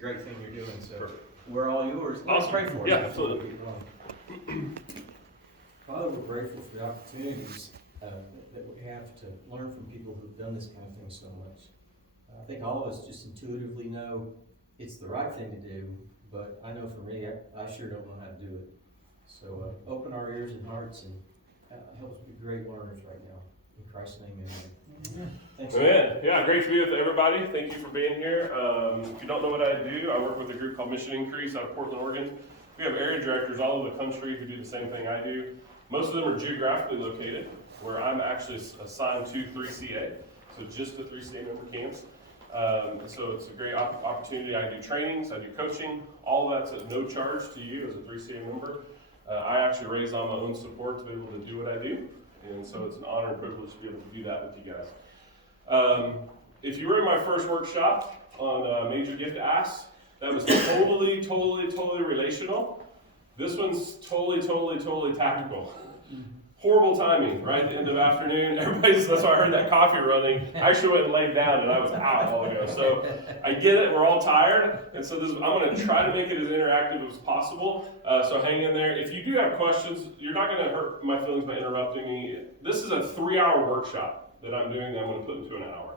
great thing you're doing, so Perfect. we're all yours. Let's Awesome. pray for Yeah, you. absolutely. Father, we're grateful for the opportunities that we have to learn from people who've done this kind of thing so much. I think all of us just intuitively know it's the right thing to do, but I know for me, I sure don't know how to do it. So open our ears and hearts and help us be great learners right now. In Christ's name, amen. Thanks. Amen. Yeah, great to be with everybody. Thank you for being here. If you don't know what I do, I work with a group called Mission Increase out of Portland, Oregon. We have area directors all over the country who do the same thing I do. Most of them are geographically located, where I'm actually assigned to 3CA, so just the 3CA member camps. So it's a great opportunity. I do trainings, I do coaching, all of that's at no charge to you as a 3CA member. I actually raise on my own support to be able to do what I do, and so it's an honor and privilege to be able to do that with you guys. If you were in my first workshop on major gift asks, that was totally relational. This one's totally tactical. Horrible timing, right at the end of the afternoon. That's why I heard that coffee running. I actually went and laid down and I was out a while ago. So I get it, we're all tired. And so I'm gonna try to make it as interactive as possible. So hang in there. If you do have questions, you're not gonna hurt my feelings by interrupting me. This is a 3-hour workshop that I'm doing that I'm gonna put into an hour.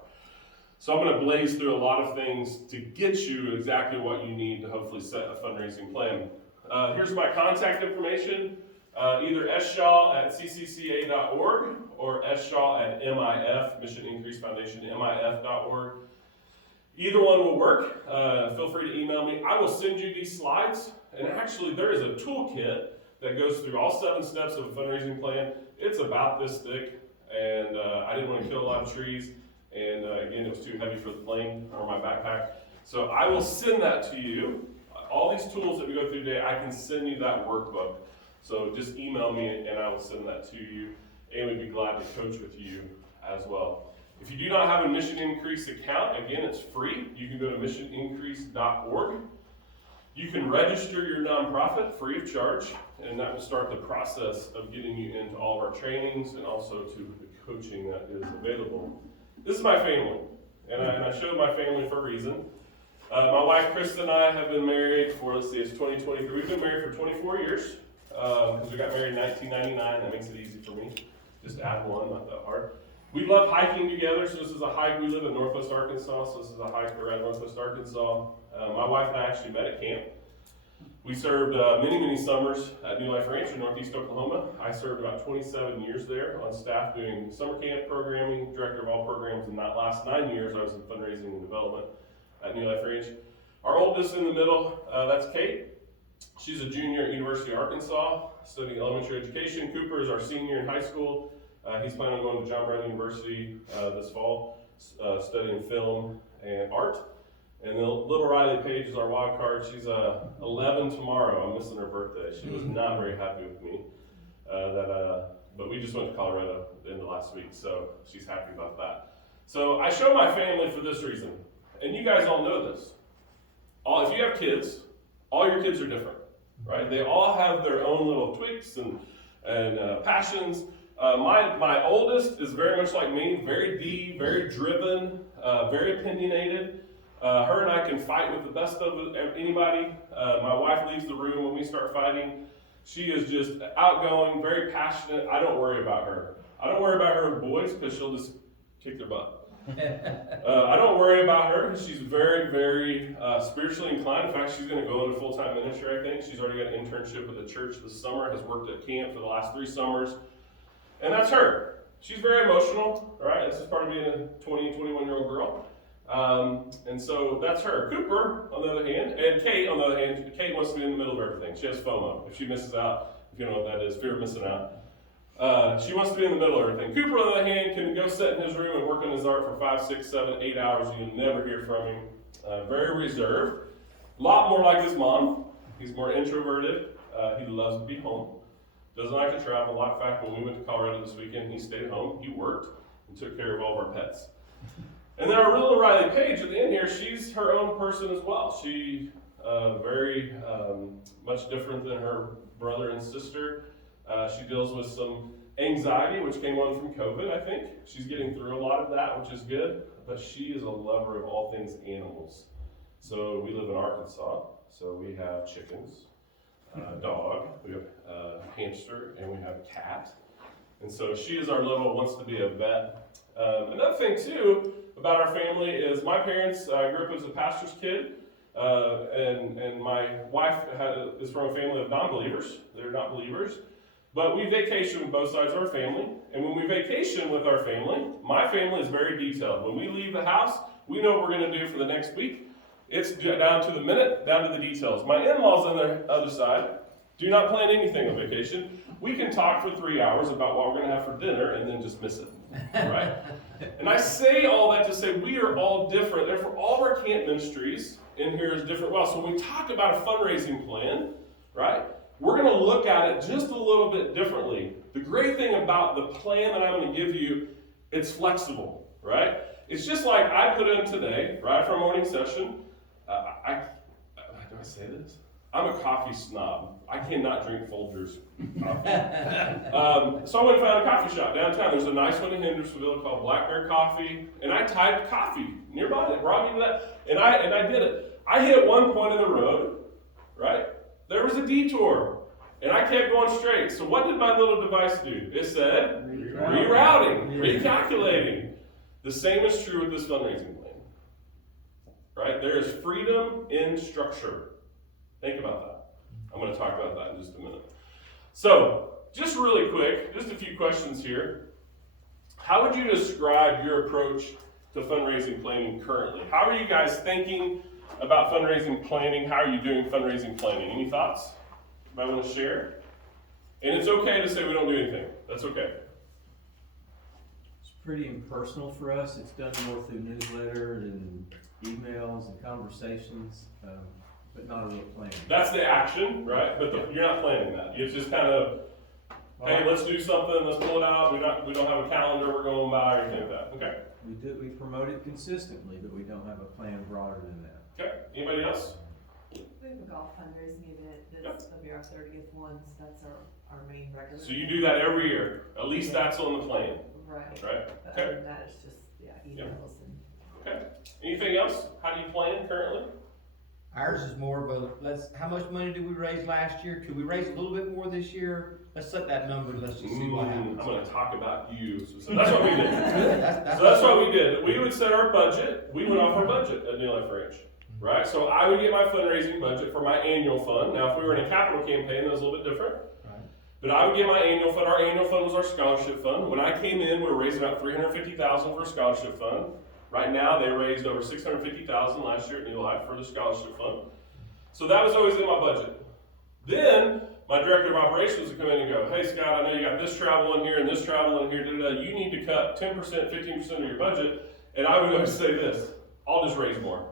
So I'm gonna blaze through a lot of things to get you exactly what you need to hopefully set a fundraising plan. Here's my contact information. Either shaw@ccca.org or shaw@MIF, Mission Increase Foundation, MIF.org. Either one will work. Feel free to email me. I will send you these slides. And actually, there is a toolkit that goes through all 7 steps of a fundraising plan. It's about this thick, and I didn't want to kill a lot of trees. And again, it was too heavy for the plane or my backpack. So I will send that to you. All these tools that we go through today, I can send you that workbook. So just email me and I will send that to you, and we'd be glad to coach with you as well. If you do not have a Mission Increase account, again, it's free. You can go to missionincrease.org. You can register your nonprofit free of charge, and that will start the process of getting you into all of our trainings and also to the coaching that is available. This is my family, and I showed my family for a reason. My wife, Krista, and I have been married for, it's 2023. We've been married for 24 years. Because we got married in 1999, that makes it easy for me. Just add one, not that hard. We love hiking together, so this is a hike. We live in Northwest Arkansas, so this is a hike around Northwest Arkansas. My wife and I actually met at camp. We served many summers at New Life Ranch in Northeast Oklahoma. I served about 27 years there on staff doing summer camp programming, director of all programs, and that last 9 years I was in fundraising and development at New Life Ranch. Our oldest in the middle, that's Kate. She's a junior at University of Arkansas, studying elementary education. Cooper is our senior in high school. He's planning on going to John Brown University this fall, studying film and art. And then little Riley Page is our wild card. She's 11 tomorrow. I'm missing her birthday. She was not very happy with me. But we just went to Colorado at the end of last week, so she's happy about that. So I show my family for this reason, and you guys all know this. If you have kids, all your kids are different, right? They all have their own little tweaks and passions. My oldest is very much like me, very deep, very driven, very opinionated. Her and I can fight with the best of anybody. My wife leaves the room when we start fighting. She is just outgoing, very passionate. I don't worry about her. I don't worry about her with boys because she'll just kick their butt. I don't worry about her because she's very spiritually inclined. In fact, she's going to go into full-time ministry, I think. She's already got an internship at the church this summer, has worked at camp for the last 3 summers. And that's her. She's very emotional, right? This is part of being a 20 and 21-year-old girl. And so that's her. Cooper, on the other hand, and Kate, on the other hand, Kate wants to be in the middle of everything. She has FOMO. If she misses out, if you know what that is, fear of missing out. She wants to be in the middle of everything. Cooper, on the other hand, can go sit in his room and work on his art for 5, 6, 7, 8 hours, and you'll never hear from him. Very reserved. A lot more like his mom. He's more introverted. He loves to be home. Doesn't like to travel a lot. In fact, when we went to Colorado this weekend, he stayed home. He worked and took care of all of our pets. And then our little Riley Page at the end here, she's her own person as well. She very much different than her brother and sister. She deals with some anxiety, which came on from COVID, I think. She's getting through a lot of that, which is good. But she is a lover of all things animals. So we live in Arkansas, so we have chickens, dog, we have hamster, and we have a cat. And so she is our little, wants to be a vet. Another thing too about our family is my parents grew up as a pastor's kid, and my wife is from a family of non-believers. They're not believers. But we vacation with both sides of our family, and when we vacation with our family, my family is very detailed. When we leave the house, we know what we're going to do for the next week. It's down to the minute, down to the details. My in-laws on the other side do not plan anything on vacation. We can talk for 3 hours about what we're going to have for dinner and then just miss it, right? And I say all that to say we are all different. Therefore, all of our camp ministries in here is different. Well, so when we talk about a fundraising plan, right, we're going to look at it just a little bit differently. The great thing about the plan that I'm going to give you, it's flexible, right? It's just like I put in today, right, for a morning session. Do I say this? I'm a coffee snob. I cannot drink Folgers coffee. So I went and found a coffee shop downtown. There's a nice one in Hendersonville called Black Bear Coffee, and I typed coffee nearby. It brought me to that, and I did it. I hit one point in the road, right? There was a detour, and I kept going straight. So what did my little device do? It said rerouting, recalculating. The same is true with this fundraising plan, right? There is freedom in structure. Think about that. I'm going to talk about that in just a minute. So, just really quick, just a few questions here. How would you describe your approach to fundraising planning currently? How are you guys thinking about fundraising planning? How are you doing fundraising planning? Any thoughts? Anybody want to share? And it's okay to say we don't do anything. That's okay. It's pretty impersonal for us. It's done more through newsletter and emails and conversations, but not a real plan. That's the action, right? But you're not planning that. It's just kind of, hey, let's do something, let's pull it out. We don't have a calendar we're going by or anything like that. Okay. We promote it consistently, but we don't have a plan broader than that. Okay. Anybody else? We have a golf fundraising event that's gonna be our 30th one, so that's our main regular. So you do that every year. At least that's on the plan. Right. Right? But Okay. other than that, it's just, emails and. Okay. Anything else? How do you plan currently? Ours is more of a, how much money did we raise last year? Could we raise a little bit more this year? Let's set that number, let's just see what happens. I'm going to talk about you. So that's what we did. That's So that's what we did. We would set our budget. We went off our budget at New Life Ranch, right? So I would get my fundraising budget for my annual fund. Now, if we were in a capital campaign, that was a little bit different. Right. But I would get my annual fund. Our annual fund was our scholarship fund. When I came in, we were raising about $350,000 for a scholarship fund. Right now, they raised over $650,000 last year at New Life for the scholarship fund. So that was always in my budget. Then my director of operations would come in and go, hey Scott, I know you got this travel in here and this travel in here, you need to cut 10%, 15% of your budget. And I would always say this, I'll just raise more.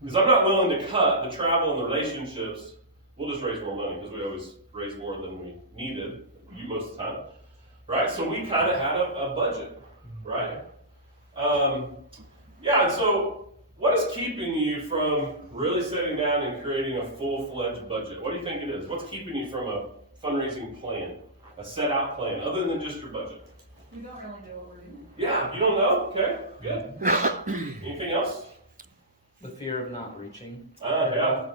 Because I'm not willing to cut the travel and the relationships. We'll just raise more money because we always raise more than we needed, most of the time. Right? So we kind of had a budget, right? And so what is keeping you from really sitting down and creating a full-fledged budget? What do you think it is? What's keeping you from a fundraising plan, a set-out plan, other than just your budget? We don't really know what we're doing. Yeah, you don't know? Okay, good. Anything else? The fear of not reaching. Yeah,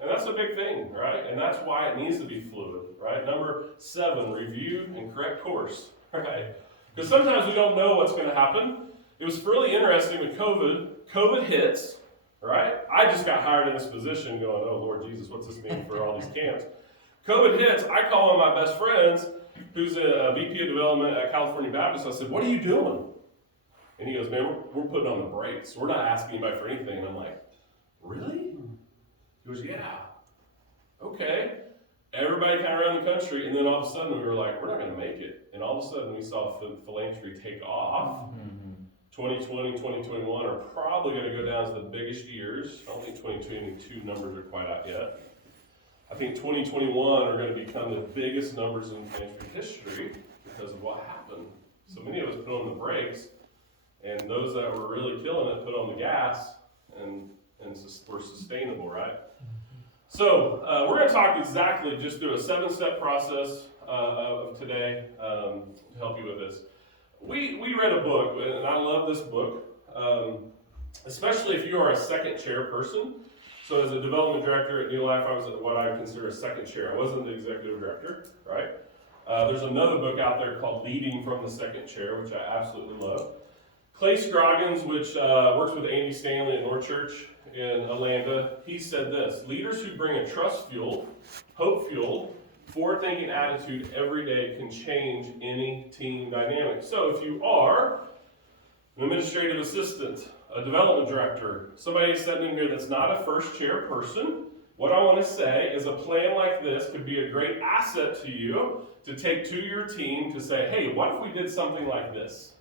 and that's a big thing, right? And that's why it needs to be fluid, right? Number 7, review and correct course, right? Because sometimes we don't know what's going to happen. It was really interesting with COVID. COVID hits, right? I just got hired in this position going, oh, Lord Jesus, what's this mean for all these camps? COVID hits. I call one of my best friends, who's a VP of development at California Baptist. I said, what are you doing? And he goes, man, we're putting on the brakes. We're not asking anybody for anything. And I'm like, really? He goes, yeah. Okay. Everybody kind of around the country, and then all of a sudden we were like, we're not going to make it. And all of a sudden we saw philanthropy take off. 2020, 2021 are probably going to go down as the biggest years. I don't think 2022 numbers are quite out yet. I think 2021 are going to become the biggest numbers in philanthropy history because of what happened. So many of us put on the brakes, and those that were really killing it put on the gas, and were sustainable, right? So we're going to talk exactly, just do a 7-step process of today to help you with this. We read a book, and I love this book. especially if you are a second chairperson. So as a development director at New Life, I was what I consider a second chair. I wasn't the executive director, right? There's another book out there called Leading from the Second Chair, which I absolutely love. Clay Scroggins, which works with Andy Stanley at North Church in Atlanta, he said this: leaders who bring a trust-fueled, hope-fueled, forward-thinking attitude every day can change any team dynamic. So if you are an administrative assistant, a development director, somebody sitting in here that's not a first chair person, what I want to say is a plan like this could be a great asset to you to take to your team to say, hey, what if we did something like this?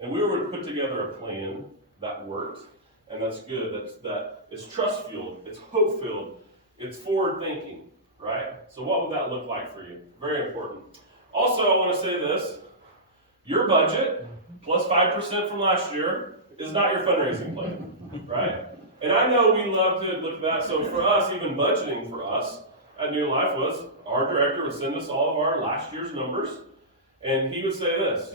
And we were to put together a plan that worked, and that's good. That it's trust-fueled, it's hope-filled, it's forward-thinking, right? So what would that look like for you? Very important. Also, I want to say this: your budget plus 5% from last year is not your fundraising plan, right? And I know we love to look at that. So for us, even budgeting for us at New Life was our director would send us all of our last year's numbers, and he would say this: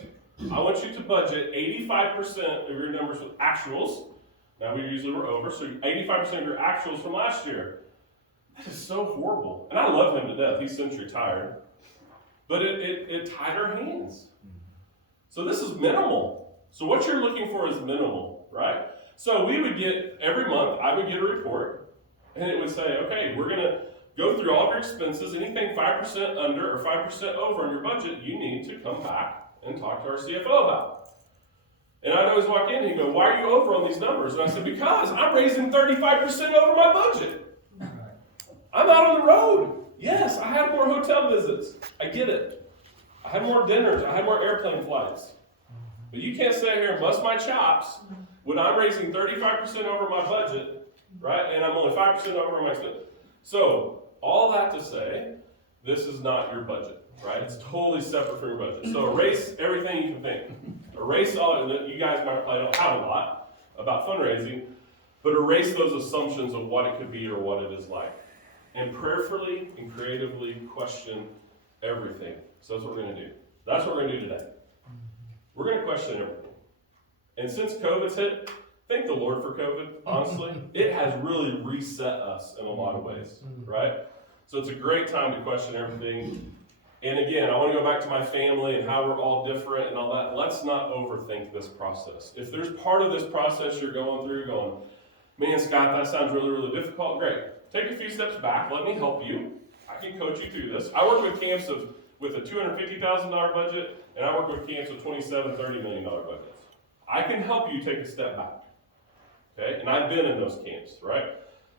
I want you to budget 85% of your numbers with actuals. Now we usually were over, so 85% of your actuals from last year. That is so horrible. And I love him to death. He's since retired. But it tied our hands. So this is minimal. So what you're looking for is minimal, right? So we would get, every month, I would get a report, and it would say, okay, we're going to go through all of your expenses. Anything 5% under or 5% over on your budget, you need to come back and talk to our CFO about. And I'd always walk in and he'd go, why are you over on these numbers? And I said, because I'm raising 35% over my budget. I'm out on the road. Yes, I had more hotel visits. I get it. I had more dinners. I had more airplane flights. But you can't sit here and bust my chops when I'm raising 35% over my budget, right? And I'm only 5% over my expense. So, all that to say, this is not your budget, right? It's totally separate from your budget. So erase everything you can think. Erase all, you guys might probably don't have a lot about fundraising, but erase those assumptions of what it could be or what it is like. And prayerfully and creatively question everything. So that's what we're going to do. That's what we're going to do today. We're going to question everything. And since COVID's hit, thank the Lord for COVID, honestly. It has really reset us in a lot of ways, right? So it's a great time to question everything. And again, I want to go back to my family and how we're all different and all that. Let's not overthink this process. If there's part of this process you're going through, going, man, Scott, that sounds really, really difficult, great. Take a few steps back. Let me help you. I can coach you through this. I work with camps with a $250,000 budget, and I work with camps with $27, $30 million budgets. I can help you take a step back. Okay? And I've been in those camps, right?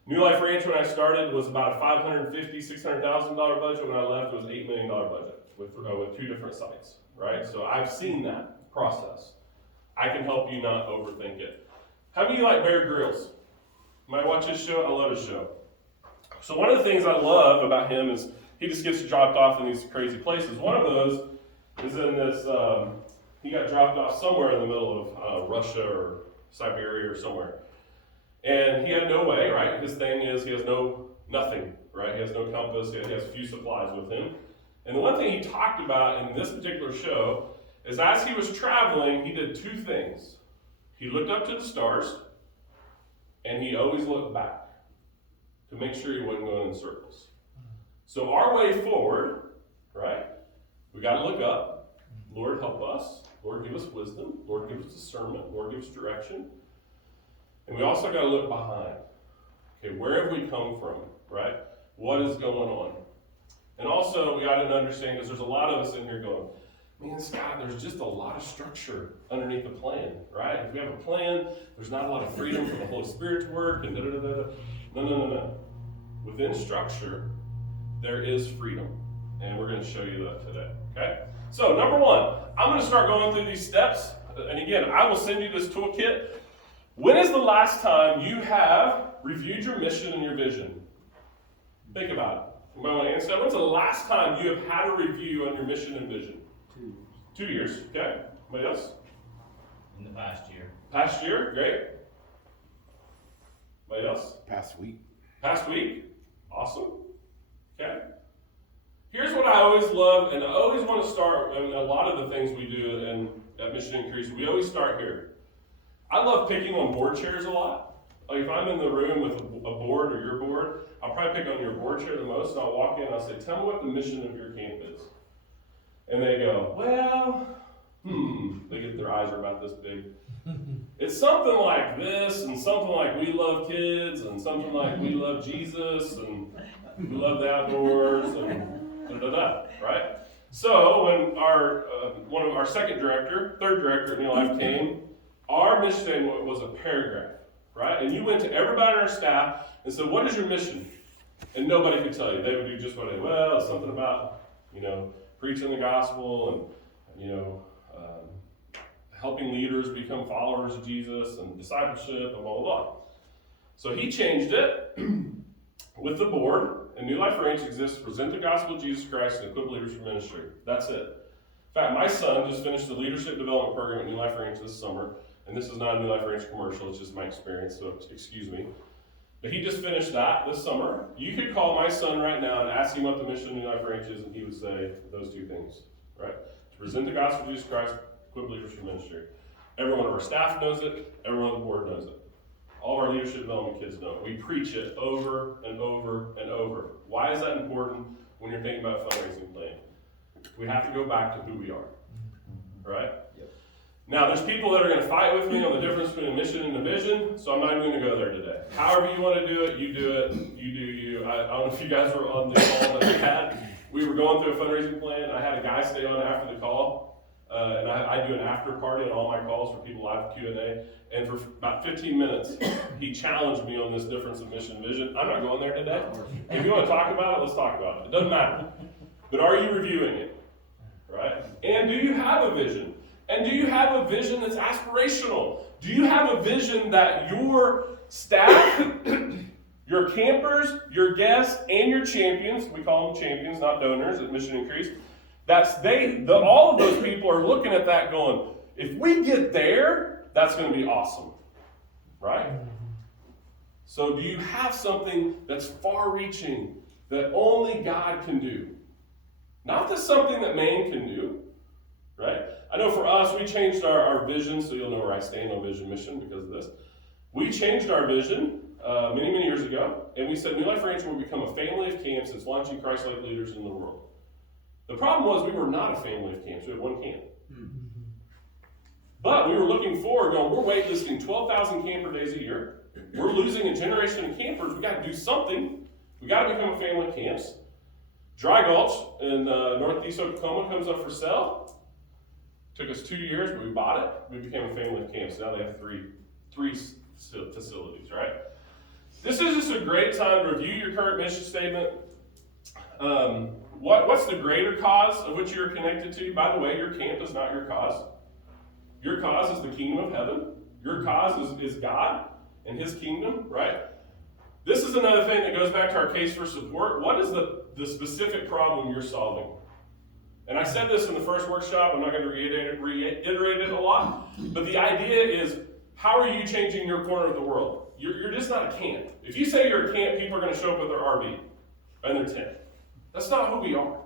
New Life Ranch, when I started, was about a $550,000, $600,000 budget. When I left, it was an $8 million budget with 2 different sites, right? So I've seen that process. I can help you not overthink it. How many of you like Bear Grylls? Might watch his show? I love his show. So one of the things I love about him is he just gets dropped off in these crazy places. One of those is in this, he got dropped off somewhere in the middle of Russia or Siberia or somewhere. And he had no way, right? His thing is he has nothing, right? He has no compass, he has a few supplies with him. And the one thing he talked about in this particular show is as he was traveling, he did 2 things. He looked up to the stars, and he always looked back to make sure he wasn't going in circles. So our way forward, right? We got to look up. Lord, help us. Lord, give us wisdom. Lord, give us discernment. Lord, give us direction. And we also got to look behind. Okay, where have we come from, right? What is going on? And also, we got to understand, because there's a lot of us in here going, man, Scott, there's just a lot of structure underneath the plan, right? If we have a plan, there's not a lot of freedom for the Holy Spirit to work, and da-da-da-da. No. Within structure, there is freedom. And we're going to show you that today, okay? So, number 1, I'm going to start going through these steps. And again, I will send you this toolkit. When is the last time you have reviewed your mission and your vision? Think about it. You might want to answer that. When's the last time you have had a review on your mission and vision? 2 years. 2 years, okay. Anybody else? In the past year. Past year, great. Anybody else? Past week. Past week? Awesome. Okay. Here's what I always love, and I always want to start, and a lot of the things we do at Mission Increase, we always start here. I love picking on board chairs a lot. Like if I'm in the room with a board or your board, I'll probably pick on your board chair the most, and I'll walk in and I'll say, tell me what the mission of your camp is. And they go, well, they get, their eyes are about this big. It's something like this, and something like we love kids, and something like we love Jesus, and we love the outdoors, and da-da-da, right? So when our one of our third director at New Life came, our mission statement was a paragraph, right? And you went to everybody on our staff and said, what is your mission? And nobody could tell you. They would do just what it's something about, preaching the gospel and, helping leaders become followers of Jesus and discipleship and blah, blah, blah. So he changed it with the board, and New Life Ranch exists to present the gospel of Jesus Christ and equip leaders for ministry. That's it. In fact, my son just finished the leadership development program at New Life Ranch this summer, and this is not a New Life Ranch commercial, it's just my experience, so excuse me. But he just finished that this summer. You could call my son right now and ask him what the mission of New Life Ranch is, and he would say those two things, right? To present the gospel of Jesus Christ, equip leaders for ministry. Every one of our staff knows it, everyone on the board knows it. All of our leadership development kids know it. We preach it over and over and over. Why is that important when you're thinking about a fundraising plan? We have to go back to who we are, right? Yep. Now, there's people that are going to fight with me on the difference between a mission and a vision, so I'm not even going to go there today. However you want to do it, you do it. You do you. I don't know if you guys were on the call that we had. We were going through a fundraising plan. I had a guy stay on after the call. And I do an after party on all my calls for people live Q&A. And for about 15 minutes, he challenged me on this difference of mission and vision. I'm not going there today. If you want to talk about it, let's talk about it. It doesn't matter. But are you reviewing it? Right? And do you have a vision? And do you have a vision that's aspirational? Do you have a vision that your staff, your campers, your guests, and your champions, we call them champions, not donors at Mission Increase, all of those people are looking at that going, if we get there, that's going to be awesome, right? So do you have something that's far-reaching, that only God can do? Not that something that man can do, right? I know for us, we changed our vision, so you'll know where I stand on vision mission because of this. We changed our vision many, many years ago, and we said New Life Ranch will become a family of camps that's launching Christ-like leaders in the world. The problem was we were not a family of camps. We had one camp. But we were looking forward, going, we're waitlisting 12,000 camper days a year. We're losing a generation of campers. We got to do something. We got to become a family of camps. Dry Gulch in northeast Oklahoma comes up for sale. Took us 2 years, but we bought it. We became a family of camps. Now they have three facilities, right? This is just a great time to review your current mission statement. What's the greater cause of which you're connected to? By the way, your camp is not your cause. Your cause is the kingdom of heaven. Your cause is God and his kingdom, right? This is another thing that goes back to our case for support. What is the specific problem you're solving? And I said this in the first workshop. I'm not going to reiterate it a lot. But the idea is, how are you changing your corner of the world? You're just not a camp. If you say you're a camp, people are going to show up with their RV and their tent. That's not who we are.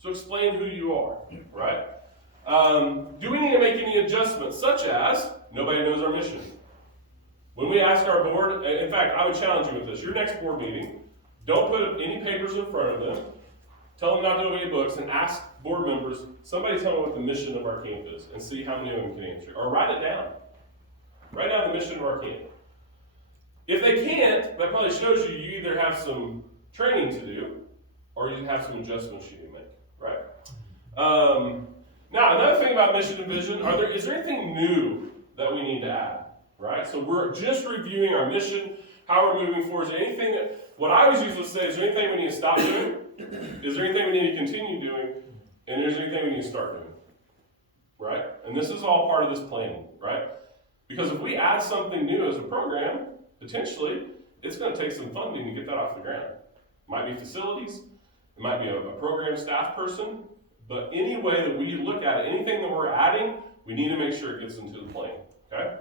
So explain who you are, right? Do we need to make any adjustments, such as nobody knows our mission? When we ask our board, in fact, I would challenge you with this. Your next board meeting, don't put any papers in front of them. Tell them not to open any books, and ask board members, somebody tell me what the mission of our camp is, and see how many of them can answer. Or write it down. Write down the mission of our camp. If they can't, that probably shows you either have some training to do, or you have some adjustments you need to make, right? Now, another thing about mission and vision, is there anything new that we need to add, right? So we're just reviewing our mission, how we're moving forward. Is there anything what I always usually say, is there anything we need to stop doing? Is there anything we need to continue doing? And is there anything we need to start doing, right? And this is all part of this planning, right? Because if we add something new as a program, potentially, it's going to take some funding to get that off the ground. It might be facilities, it might be a program staff person, but any way that we look at it, anything that we're adding, we need to make sure it gets into the plan, okay?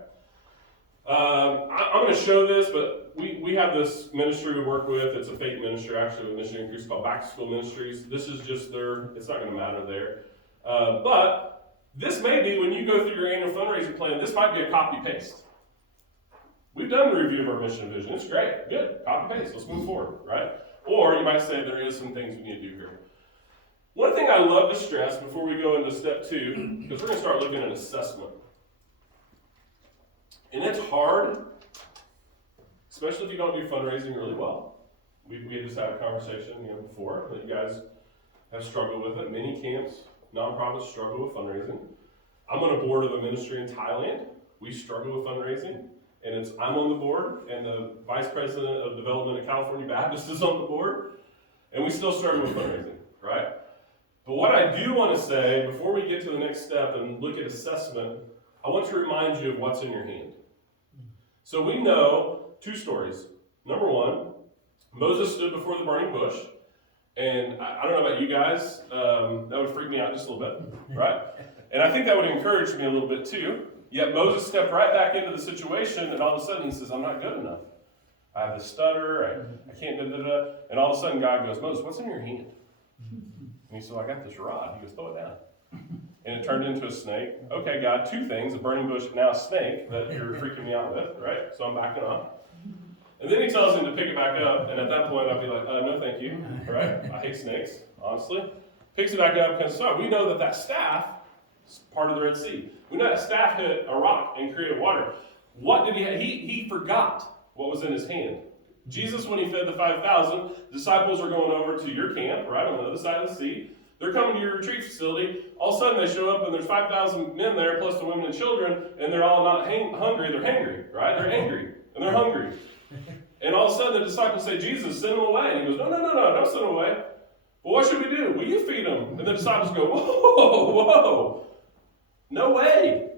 I'm going to show this, but we have this ministry we work with. It's a faith ministry, actually, with Mission Increase called Back to School Ministries. This is just it's not going to matter there. But This may be, when you go through your annual fundraising plan, this might be a copy-paste. We've done the review of our mission and vision. It's great. Good. Copy-paste. Let's move forward, right? Or you might say there is some things we need to do here. One thing I love to stress before we go into step 2, because we're going to start looking at assessment. And it's hard, especially if you don't do fundraising really well. We had just had a conversation before that you guys have struggled with it. Many camps, nonprofits struggle with fundraising. I'm on a board of a ministry in Thailand. We struggle with fundraising. And I'm on the board, and the vice president of development at California Baptist is on the board. And we still struggle with fundraising, right? But what I do want to say, before we get to the next step and look at assessment, I want to remind you of what's in your hand. So we know 2 stories. Number 1, Moses stood before the burning bush, and I don't know about you guys, that would freak me out just a little bit, right? And I think that would encourage me a little bit too. Yet Moses stepped right back into the situation, and all of a sudden he says, I'm not good enough. I have this stutter, I can't da-da-da. And all of a sudden God goes, Moses, what's in your hand? And he said, well, I got this rod. He goes, throw it down. And it turned into a snake. Okay, God, 2 things, a burning bush, now a snake that you're freaking me out with, right? So I'm backing off. And then he tells him to pick it back up, and at that point I'll be like, no thank you, right? I hate snakes, honestly. Picks it back up, because we know that staff is part of the Red Sea. We know that staff hit a rock and created water. What did he have? He forgot what was in his hand. Jesus, when he fed the 5,000, disciples are going over to your camp, right, on the other side of the sea. They're coming to your retreat facility. All of a sudden they show up and there's 5,000 men there, plus the women and children, and they're all not hungry, they're hangry, right? They're angry, and they're hungry. And all of a sudden the disciples say, Jesus, send them away. And he goes, no, don't send them away. Well, what should we do? Will you feed them? And the disciples go, whoa, no way.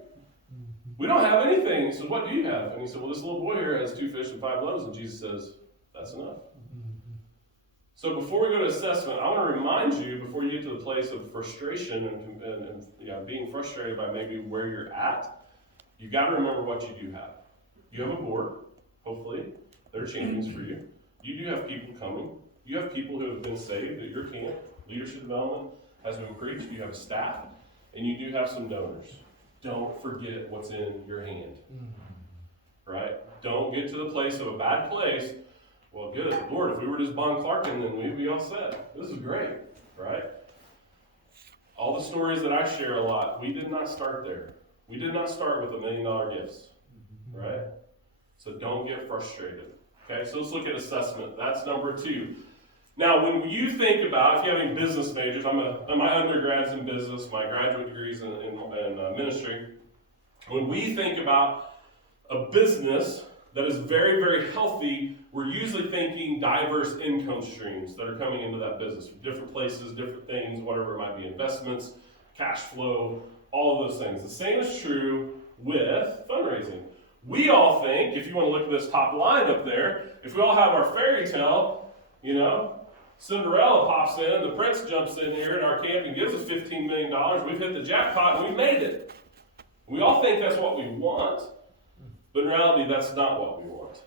We don't have anything. He said, what do you have? And he said, well, this little boy here has 2 fish and 5 loaves. And Jesus says, that's enough. So before we go to assessment, I want to remind you, before you get to the place of frustration and being frustrated by maybe where you're at, you've got to remember what you do have. You have a board, hopefully. They're champions for you. You do have people coming. You have people who have been saved at your camp. Leadership development has been preached. You have a staff, and you do have some donors. Don't forget what's in your hand, right? Don't get to the place of a bad place. Well, good Lord, if we were just Bon Clarkin, then we'd be all set. This is great, right? All the stories that I share a lot, we did not start there. We did not start with $1 million gifts, right? So don't get frustrated. Okay, so let's look at assessment. That's number 2. Now, when you think about, if you have any business majors, my undergrad's in business, my graduate degree's in ministry. When we think about a business that is very, very healthy, we're usually thinking diverse income streams that are coming into that business from different places, different things, whatever it might be, investments, cash flow, all of those things. The same is true with fundraising. We all think, if you want to look at this top line up there, if we all have our fairy tale, Cinderella pops in, the prince jumps in here in our camp and gives us $15 million, we've hit the jackpot and we've made it. We all think that's what we want, but in reality, that's not what we want,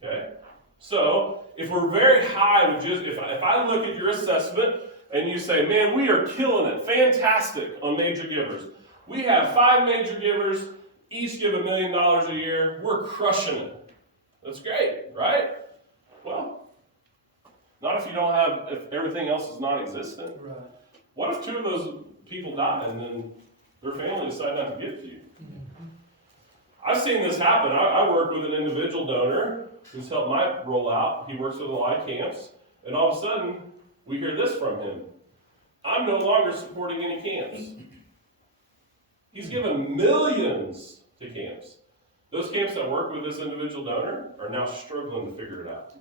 okay? So, if we're very high with if I look at your assessment and you say, man, we are killing it, fantastic on major givers. We have 5 major givers, each give $1 million a year, we're crushing it. That's great, right? Well, not if everything else is non-existent. Right. What if 2 of those people die and then their family decide not to give to you? I've seen this happen. I work with an individual donor who's helped my rollout. He works with a lot of camps, and all of a sudden, we hear this from him. I'm no longer supporting any camps. He's given millions to camps. Those camps that work with this individual donor are now struggling to figure it out.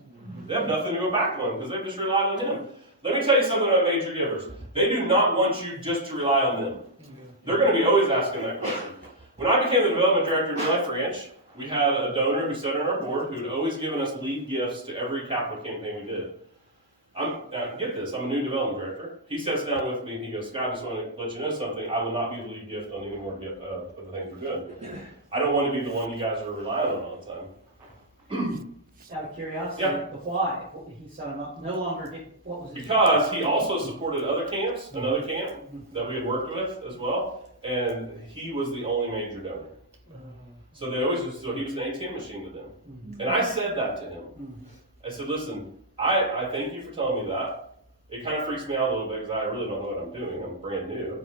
They have nothing to go back on because they've just relied on him. Let me tell you something about major givers. They do not want you just to rely on them. They're going to be always asking that question. When I became the development director of New Life Ranch, we had a donor who sat on our board who had always given us lead gifts to every capital campaign we did. Now, get this, I'm a new development director. He sits down with me and he goes, Scott, I just want to let you know something. I will not be the lead gift on any more of the things we're doing. I don't want to be the one you guys are relying on all the time. Just out of curiosity, Yeah. the why? He said no longer did, what was his? Because he also supported other camps, another camp that we had worked with as well. and he was the only major donor. So he was an ATM machine to them. And I said that to him. I said, listen, I thank you for telling me that. It kind of freaks me out a little bit because I really don't know what I'm doing. I'm brand new.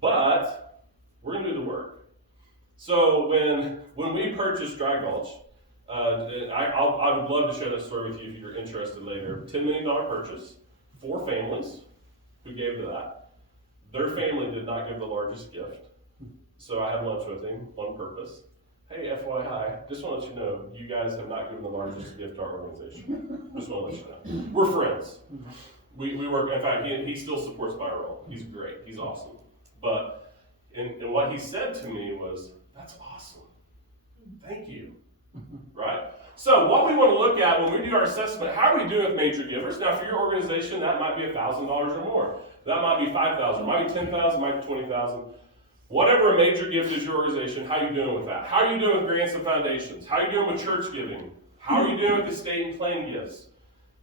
But we're going to do the work. So when we purchased Dry Gulch, I would love to share that story with you if you're interested later. $10 million purchase, 4 families who gave to that. Their family did not give the largest gift. So I had lunch with him on purpose. Hey, FYI, just want to let you know, you guys have not given the largest gift to our organization. Just want to let you know. We're friends. We work, in fact, he still supports my role. He's great, he's awesome. But, and what he said to me was, that's awesome. Thank you. Right? So what we want to look at when we do our assessment, how are we doing with major givers? Now for your organization, that might be $1,000 or more. That might be $5,000, might be $10,000, might be $20,000. Whatever a major gift is your organization, how are you doing with that? How are you doing with grants and foundations? How are you doing with church giving? How are you doing with estate and plain gifts?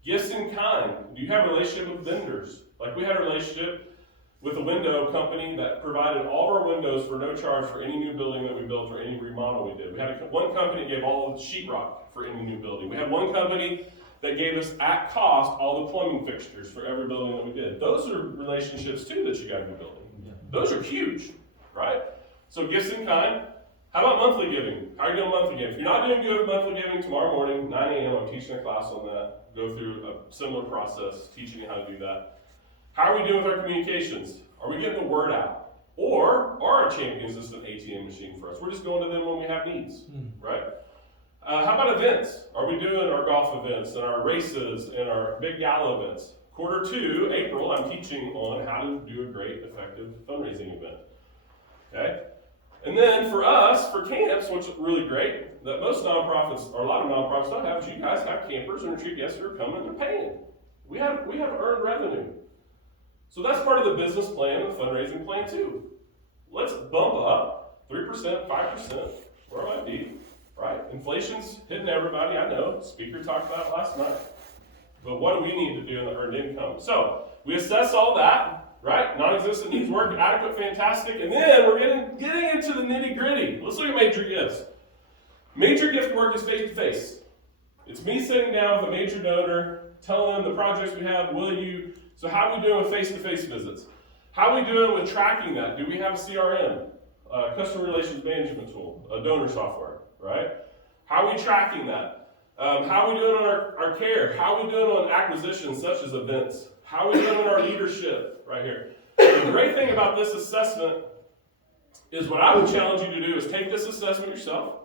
Gifts in kind. Do you have a relationship with vendors? Like we had a relationship with a window company that provided all of our windows for no charge for any new building that we built or any remodel we did. We had one company that gave all of the sheetrock for any new building. We had one company that gave us at cost all the plumbing fixtures for every building that we did. Those are relationships too that you got to be building. Those are huge. Right? So gifts in kind. How about monthly giving? How are you doing monthly giving? If you're not doing good with monthly giving, tomorrow morning, 9 a.m., I'm teaching a class on that. Go through a similar process, teaching you how to do that. How are we doing with our communications? Are we getting the word out? Or are our champions just an ATM machine for us? We're just going to them when we have needs, right? How about events? Are we doing our golf events and our races and our big gala events? Q2, April, I'm teaching on how to do a great, effective fundraising event. Okay? And then for us, for camps, which is really great, that most nonprofits, or a lot of nonprofits don't have, is you guys have campers and retreat guests who are coming and they're paying. We have earned revenue. So that's part of the business plan and the fundraising plan too. Let's bump up 3%, 5%, where it might be, right? Inflation's hitting everybody, I know. Speaker talked about it last night. But what do we need to do in the earned income? So we assess all that. Right? Non-existent needs work, adequate, fantastic. And then we're getting into the nitty-gritty. Let's look at major gifts. Major gift work is face-to-face. It's me sitting down with a major donor, telling them the projects we have, so how are we doing with face-to-face visits? How are we doing with tracking that? Do we have a CRM, a customer relations management tool, a donor software, right? How are we tracking that? How are we doing on our care? How are we doing on acquisitions such as events? How are we doing on our leadership right here? The great thing about this assessment is what I would challenge you to do is take this assessment yourself.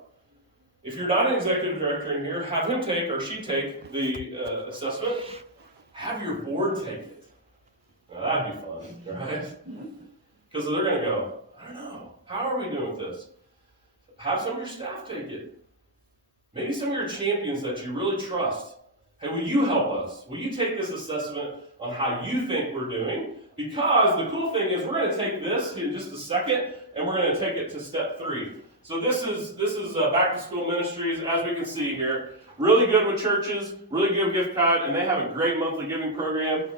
If you're not an executive director in here, have him take or she take the assessment. Have your board take it. Now that'd be fun, right? Because they're going to go, I don't know, how are we doing with this? Have some of your staff take it. Maybe some of your champions that you really trust. Hey, will you help us? Will you take this assessment on how you think we're doing? Because the cool thing is we're going to take this in just a second and we're going to take it to step 3. So this is back to school ministries, as we can see here. Really good with churches, really good with gift card, and they have a great monthly giving program.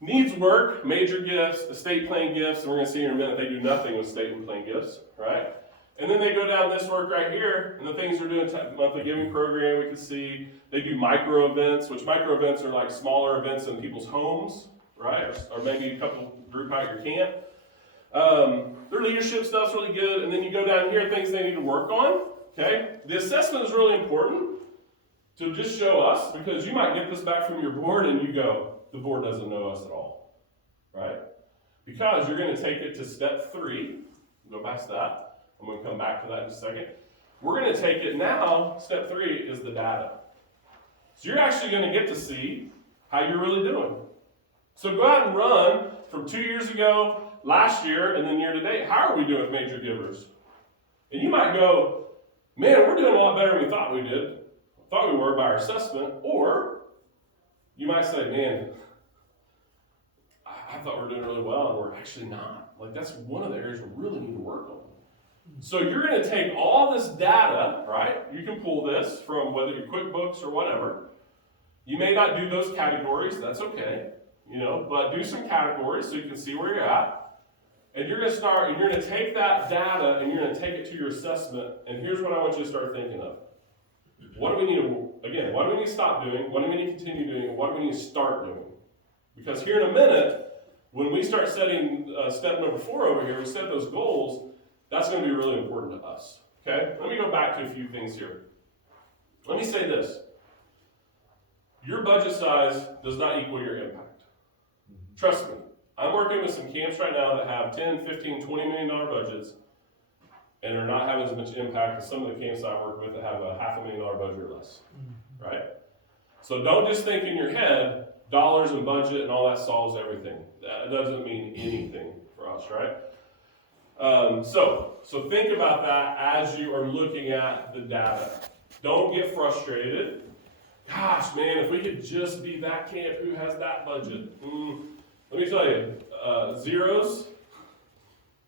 Needs work, major gifts, estate plan gifts, and we're going to see here in a minute they do nothing with estate and plan gifts, right? And then they go down this work right here, and the things they're doing, monthly giving program, we can see they do micro events, which micro events are like smaller events in people's homes, right? Or maybe a couple group out your camp. Their leadership stuff's really good, and then you go down here, things they need to work on, okay? The assessment is really important to just show us, because you might get this back from your board and you go, the board doesn't know us at all, right? Because you're going to take it to step 3, go past that. I'm going to come back to that in a second. We're going to take it now, step 3 is the data. So you're actually going to get to see how you're really doing. So go out and run from 2 years ago, last year, and then year to date. How are we doing with major givers? And you might go, man, we're doing a lot better than we thought we did. Thought we were by our assessment. Or you might say, man, I thought we were doing really well, and we're actually not. Like that's one of the areas we really need to work on. So you're going to take all this data, right? You can pull this from whether you're QuickBooks or whatever. You may not do those categories, that's okay, but do some categories so you can see where you're at. And you're gonna take that data and you're gonna take it to your assessment, and here's what I want you to start thinking of. What do we need to stop doing? What do we need to continue doing? And what do we need to start doing? Because here in a minute, when we start setting step number 4 over here, we set those goals, that's gonna be really important to us, okay? Let me go back to a few things here. Let me say this. Your budget size does not equal your impact. Trust me. I'm working with some camps right now that have 10, 15, $20 million budgets and are not having as much impact as some of the camps I work with that have a $500,000 budget or less, right? So don't just think in your head, dollars and budget and all that solves everything. That doesn't mean anything for us, right? So think about that as you are looking at the data. Don't get frustrated. Gosh, man, if we could just be that camp who has that budget. Let me tell you, zeros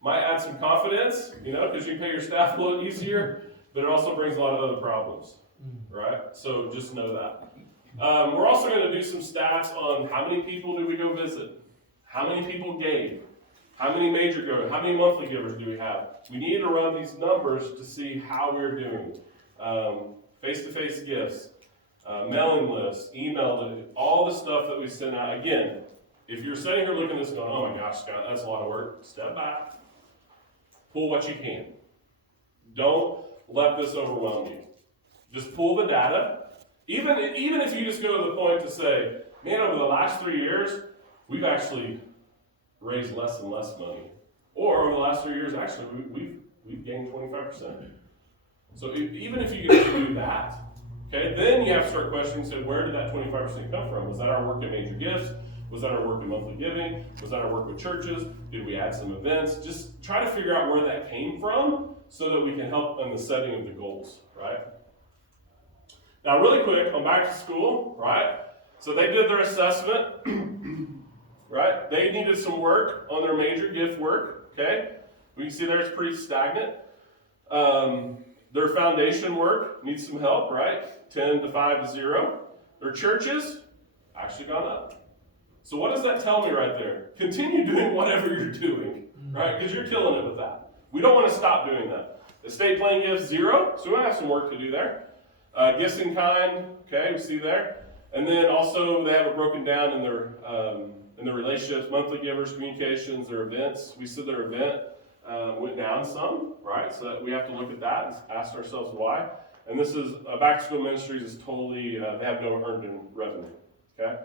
might add some confidence, because you can pay your staff a little easier, but it also brings a lot of other problems, right? So just know that. We're also going to do some stats on how many people do we go visit, how many people gave, how many major givers, how many monthly givers do we have. We need to run these numbers to see how we're doing. Face-to-face gifts, mailing lists, email lists, all the stuff that we send out. Again, if you're sitting here looking at this going, oh my gosh, Scott, that's a lot of work, step back. Pull what you can. Don't let this overwhelm you. Just pull the data. Even if you just go to the point to say, man, over the last 3 years, we've actually raised less and less money. Or over the last 3 years, actually, we've gained 25%. So even if you can do that, okay, then you have to start questioning, so where did that 25% come from? Was that our work in major gifts? Was that our work in monthly giving? Was that our work with churches? Did we add some events? Just try to figure out where that came from so that we can help in the setting of the goals, right? Now, really quick, on back to school, right? So they did their assessment, right? They needed some work on their major gift work, okay? We can see there it's pretty stagnant. Their foundation work needs some help, right? 10 to 5 to 0. Their churches actually gone up. So what does that tell me right there? Continue doing whatever you're doing, right? Because you're killing it with that. We don't want to stop doing that. Estate planning gifts, 0. So we have some work to do there. Gifts in kind, okay, we see there. And then also they have it broken down in their relationships, monthly givers, communications, their events. We said their event went down some, right? So that we have to look at that and ask ourselves why. And this is Back to School Ministries is totally they have no earned in revenue. Okay,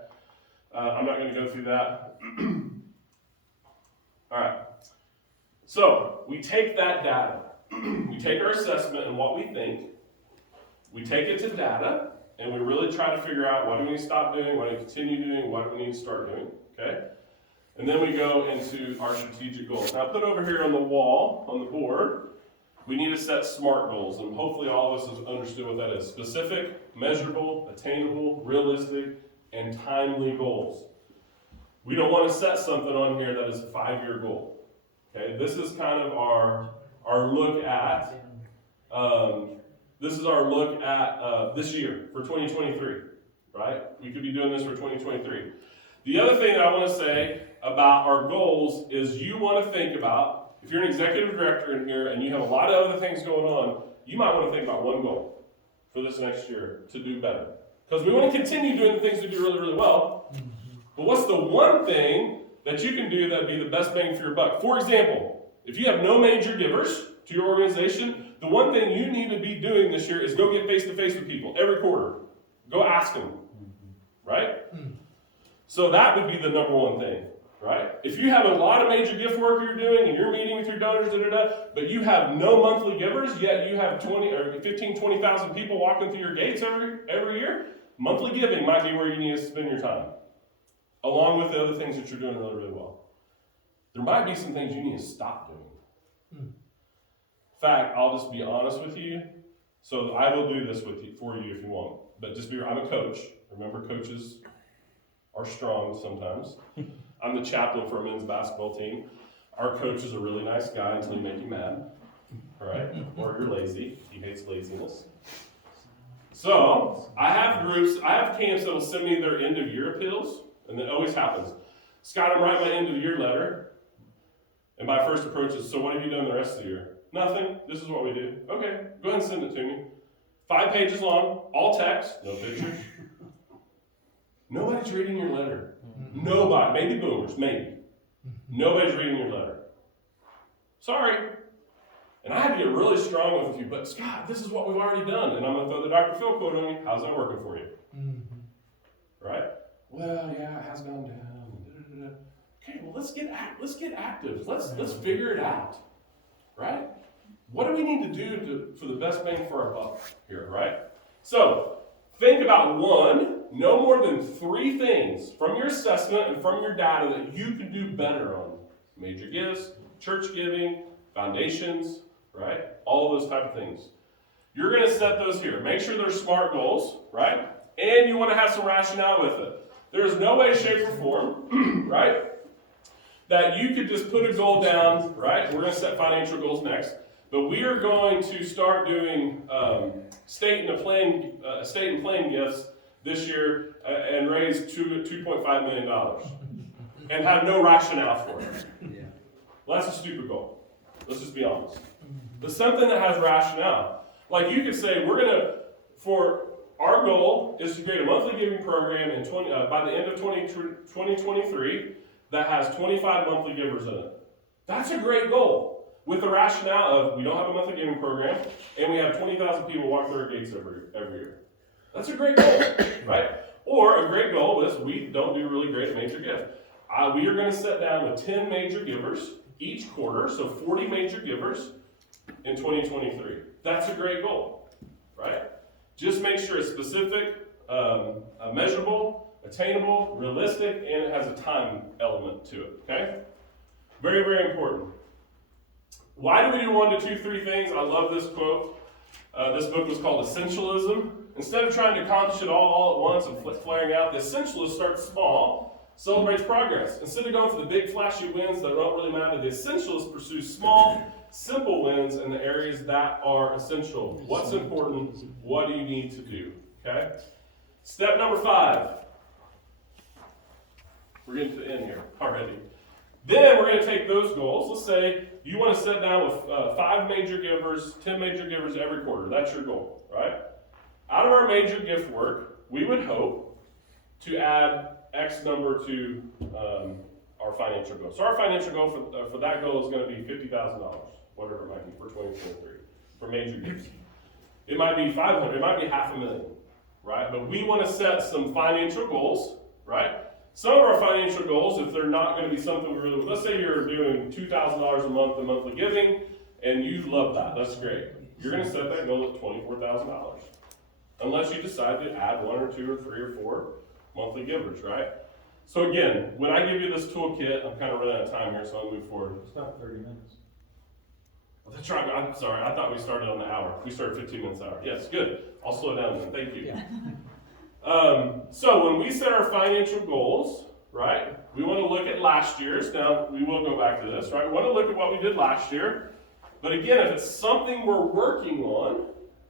I'm not going to go through that. All right. So we take that data, we take our assessment and what we think, we take it to data, and we really try to figure out what do we need to stop doing, what do we continue doing, what do we need to start doing. Okay. And then we go into our strategic goals. Now, put over here on the wall, on the board, we need to set SMART goals, and hopefully all of us have understood what that is. Specific, measurable, attainable, realistic, and timely goals. We don't want to set something on here that is a 5-year goal. Okay, this is kind of our look at, this year for 2023, right? We could be doing this for 2023. The other thing that I want to say about our goals is you want to think about, if you're an executive director in here and you have a lot of other things going on, you might want to think about one goal for this next year to do better. Because we want to continue doing the things we do really, really well. But what's the one thing that you can do that would be the best bang for your buck? For example, if you have no major givers to your organization, the one thing you need to be doing this year is go get face-to-face with people every quarter. Go ask them, right? So that would be the number one thing, right? If you have a lot of major gift work you're doing and you're meeting with your donors, but you have no monthly givers, yet you have 20,000 people walking through your gates every year, monthly giving might be where you need to spend your time, along with the other things that you're doing really, really well. There might be some things you need to stop doing. In fact, I'll just be honest with you. So I will do this for you if you want. But I'm a coach. Remember, coaches are strong sometimes. I'm the chaplain for a men's basketball team. Our coach is a really nice guy until you make him mad, right? Or you're lazy. He hates laziness. So I have camps that will send me their end of year appeals, and that always happens. Scott, I'm writing my end of year letter. And my first approach is, so what have you done the rest of the year? Nothing. This is what we do. Okay, go ahead and send it to me. 5 pages long, all text, no pictures. Nobody's reading your letter. Nobody. Maybe boomers, maybe. Nobody's reading your letter. Sorry. And I had to get really strong with you, but Scott, this is what we've already done. And I'm going to throw the Dr. Phil quote on you. How's that working for you? Right? Well, yeah, it has gone down. Okay, well, let's get active. Let's figure it out. Right? What do we need to do for the best bang for our buck here, right? So, think about no more than 3 things from your assessment and from your data that you can do better on. Major gifts, church giving, foundations, right? All those type of things. You're going to set those here. Make sure they're SMART goals, right? And you want to have some rationale with it. There's no way, shape, or form, right, that you could just put a goal down, right? We're going to set financial goals next. But we are going to start doing state and playing gifts this year and raise $2.5 million and have no rationale for it. Yeah. Well, that's a stupid goal. Let's just be honest. But something that has rationale. Like you could say, for our goal is to create a monthly giving program by the end of 2023 that has 25 monthly givers in it. That's a great goal. With the rationale of we don't have a monthly giving program and we have 20,000 people walk through our gates every year. That's a great goal, right? Or a great goal is we don't do really great at major gift. We are going to sit down with 10 major givers each quarter, so 40 major givers in 2023. That's a great goal, right? Just make sure it's specific, measurable, attainable, realistic, and it has a time element to it, okay? Very, very important. Why do we do 1 to 2, 3 things? I love this quote. This book was called Essentialism. Instead of trying to accomplish it all at once and flaring out, the essentialist starts small, celebrates progress. Instead of going for the big flashy wins that don't really matter, the essentialist pursues small, simple wins in the areas that are essential. What's important? What do you need to do? Okay? Step number 5. We're getting to the end here already. Then we're going to take those goals. Let's say you want to sit down with 5 major givers, 10 major givers every quarter. That's your goal, right? Out of our major gift work, we would hope to add X number to our financial goal. So our financial goal for that goal is going to be $50,000, whatever it might be, for 2023, for major gifts. It might be 500, it might be $500,000, right? But we want to set some financial goals, right? Some of our financial goals, if they're not going to be something we really, let's say you're doing $2,000 a month in monthly giving, and you love that, that's great. You're going to set that goal at $24,000. Unless you decide to add 1 or 2 or 3 or 4 monthly givers, right? So again, when I give you this toolkit, I'm kind of running out of time here, so I'll move forward. It's not 30 minutes. Well, that's right, I'm sorry, I thought we started on the hour. We started 15 minutes an hour. Yes, good. I'll slow down then, thank you. Yeah. So when we set our financial goals, right, we want to look at last year's. Now, we will go back to this, right? We want to look at what we did last year. But again, if it's something we're working on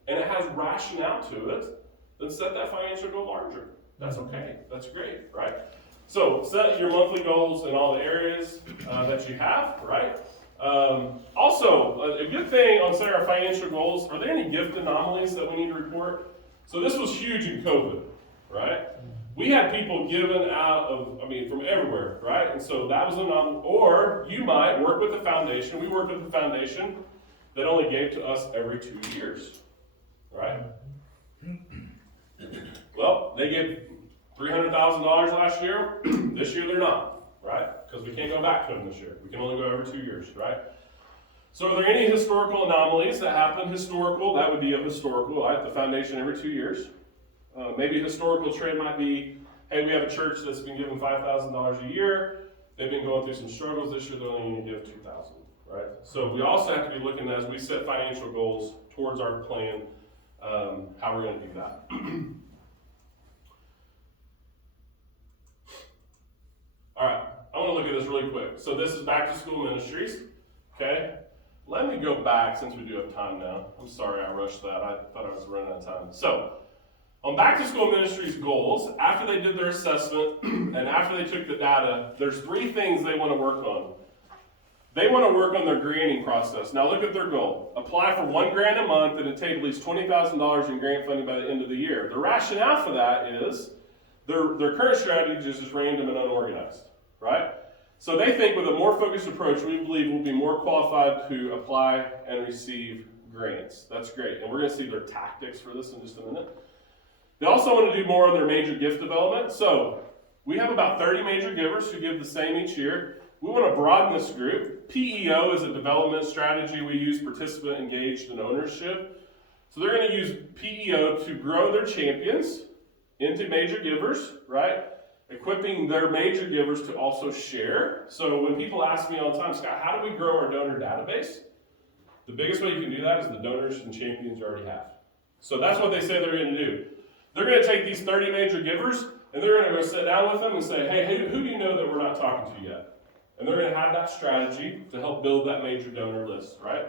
and it has rationale to it, then set that financial goal larger. That's okay. That's great, right? So set your monthly goals in all the areas that you have, right? Also, a good thing on setting our financial goals, are there any gift anomalies that we need to report? So this was huge in COVID, right? We had people given out from everywhere, right? And so that was an anomaly. Or you might work with the foundation. We worked with the foundation that only gave to us every 2 years, right? Well, they gave $300,000 last year. This year they're not, right? Because we can't go back to them this year. We can only go every 2 years, right? So are there any historical anomalies that happen? Historical, that would be a historical, right? The foundation every 2 years. Maybe a historical trend might be, hey, we have a church that's been given $5,000 a year. They've been going through some struggles this year. They're only going to give $2,000, right? So we also have to be looking as we set financial goals towards our plan, how we're going to do that. All right, I want to look at this really quick. So this is back to school ministries, okay? Let me go back since we do have time now. I'm sorry I rushed that. I thought I was running out of time. So, on back to school ministries goals, after they did their assessment and after they took the data, there's 3 things they want to work on. They want to work on their granting process. Now look at their goal. Apply for $1,000 a month and attain at least $20,000 in grant funding by the end of the year. The rationale for that is their current strategy is just random and unorganized, right? So they think with a more focused approach, we believe we'll be more qualified to apply and receive grants. That's great. And we're going to see their tactics for this in just a minute. They also want to do more on their major gift development. So we have about 30 major givers who give the same each year. We want to broaden this group. PEO is a development strategy we use, participant engaged and ownership. So they're going to use PEO to grow their champions into major givers, right? Equipping their major givers to also share. So when people ask me all the time, Scott, how do we grow our donor database? The biggest way you can do that is the donors and champions you already have. So that's what they say they're going to do. They're going to take these 30 major givers and they're going to go sit down with them and say, hey, who do you know that we're not talking to yet? And they're going to have that strategy to help build that major donor list, right?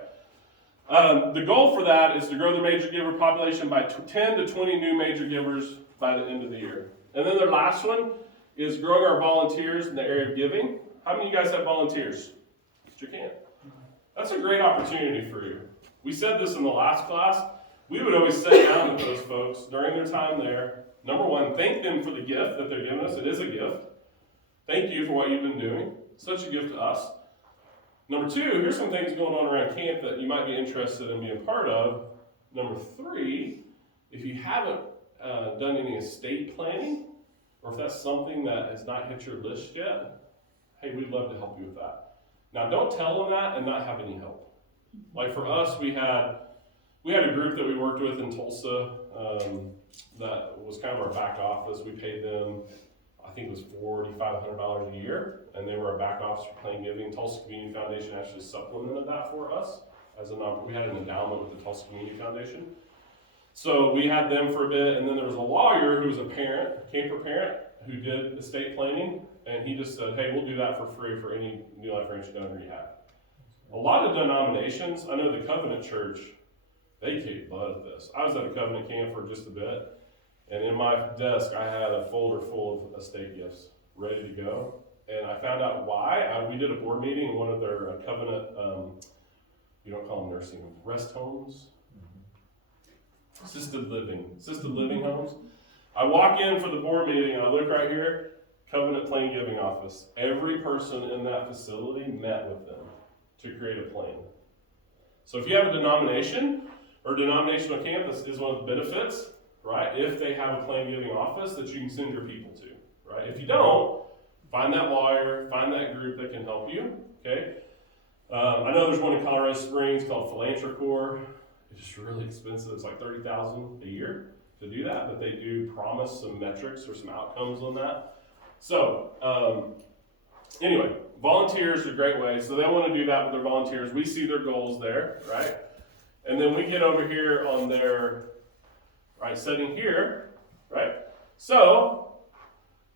The goal for that is to grow the major giver population by 10 to 20 new major givers by the end of the year. And then their last one is growing our volunteers in the area of giving. How many of you guys have volunteers? Raise your hand. That's a great opportunity for you. We said this in the last class. We would always sit down with those folks during their time there. Number one, thank them for the gift that they're giving us. It is a gift. Thank you for what you've been doing. Such a gift to us. Number two, here's some things going on around camp that you might be interested in being part of. Number three, if you haven't done any estate planning, or if that's something that has not hit your list yet, hey, we'd love to help you with that. Now, don't tell them that and not have any help. Like for us, we had a group that we worked with in Tulsa that was kind of our back office. We paid them, I think it was $4,500 a year, and they were our back office for Plain Giving. Tulsa Community Foundation actually supplemented that for us as a we had an endowment with the Tulsa Community Foundation. So we had them for a bit, and then there was a lawyer who was a parent, camper parent, who did estate planning, and he just said, hey, we'll do that for free for any New Life Ranch donor you have. A lot of denominations, I know the Covenant Church, they kick butt at this. I was at a Covenant camp for just a bit, and in my desk I had a folder full of estate gifts ready to go, and I found out why. We did a board meeting in one of their Covenant, you don't call them nursing homes, rest homes, assisted living homes. I walk in for the board meeting and I look right here, Covenant Plain Giving office. Every person in that facility met with them to create a plan. So if you have a denomination or denominational camp, this is one of the benefits, right? If they have a Plain Giving office that you can send your people to, right? If you don't, find that lawyer, find that group that can help you, okay? I know there's one in Colorado Springs called Philanthropore. It's just really expensive. It's like $30,000 a year to do that, but they do promise some metrics or some outcomes on that. So, anyway, volunteers are a great way. So they want to do that with their volunteers. We see their goals there, right? And then we get over here on their, right, setting here, right? So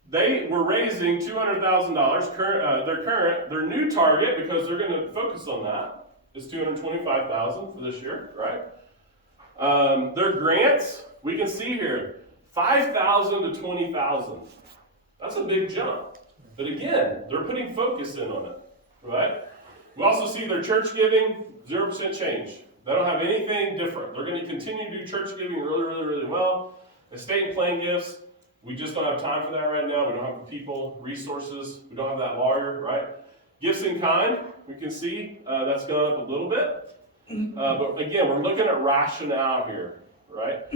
they were raising $200,000. Their new target, because they're going to focus on that, is $225,000 for this year, right? Their grants, we can see here, $5,000 to $20,000. That's a big jump. But again, they're putting focus in on it, right? We also see their church giving, 0% change. They don't have anything different. They're going to continue to do church giving really well. Estate and plain gifts, we just don't have time for that right now. We don't have the people, resources. We don't have that lawyer, right? Gifts in kind, we can see that's gone up a little bit. But again, we're looking at rationale here, right?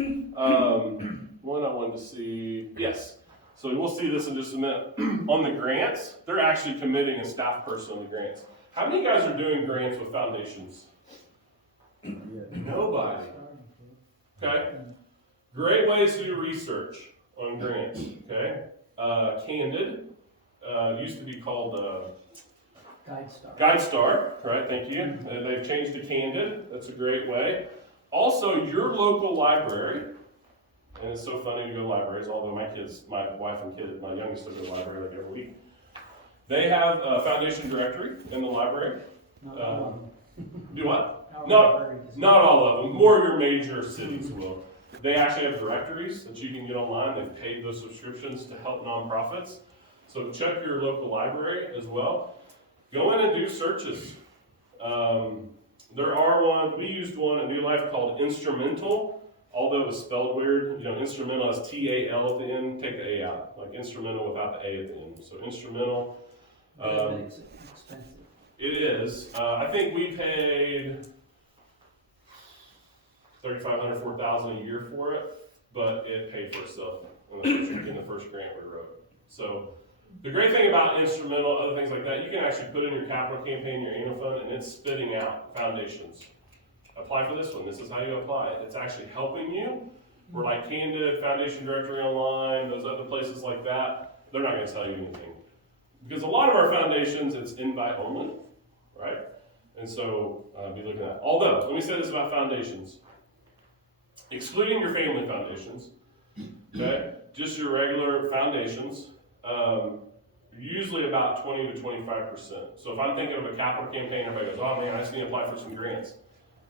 One I wanted to see, yes. So we'll see this in just a minute. On the grants, they're actually committing a staff person on the grants. How many of you guys are doing grants with foundations? Nobody. Okay? Great ways to do research on grants, okay? Candid, used to be called GuideStar, right? Thank you. They've changed to Candid. That's a great way. Also, your local library, and it's so funny to go to libraries, although my wife and kid, my youngest still go to the library like every week. They have a foundation directory in the library. Do what? Not all of them. More of your major cities will. They actually have directories that you can get online. They've paid those subscriptions to help nonprofits. So check your local library as well. Go in and do searches. There are one, we used one at New Life called Instrumental, although it's spelled weird. You know, Instrumental has T-A-L at the end, take the A out, like instrumental without the A at the end. So Instrumental. That makes it expensive. It is. I think we paid $3,500, $4,000 a year for it, but it paid for itself in the first grant we wrote. So the great thing about Instrumental, other things like that, you can actually put in your capital campaign, your annual fund, and it's spitting out foundations. Apply for this one. This is how you apply it. It's actually helping you. We're like Candid, Foundation Directory Online, those other places like that. They're not going to tell you anything. Because a lot of our foundations, it's invite only, right? And so be looking at that. Although, let me say this about foundations. Excluding your family foundations, okay, just your regular foundations, usually about 20 to 25%. So if I'm thinking of a capital campaign, everybody goes, oh man, I just need to apply for some grants.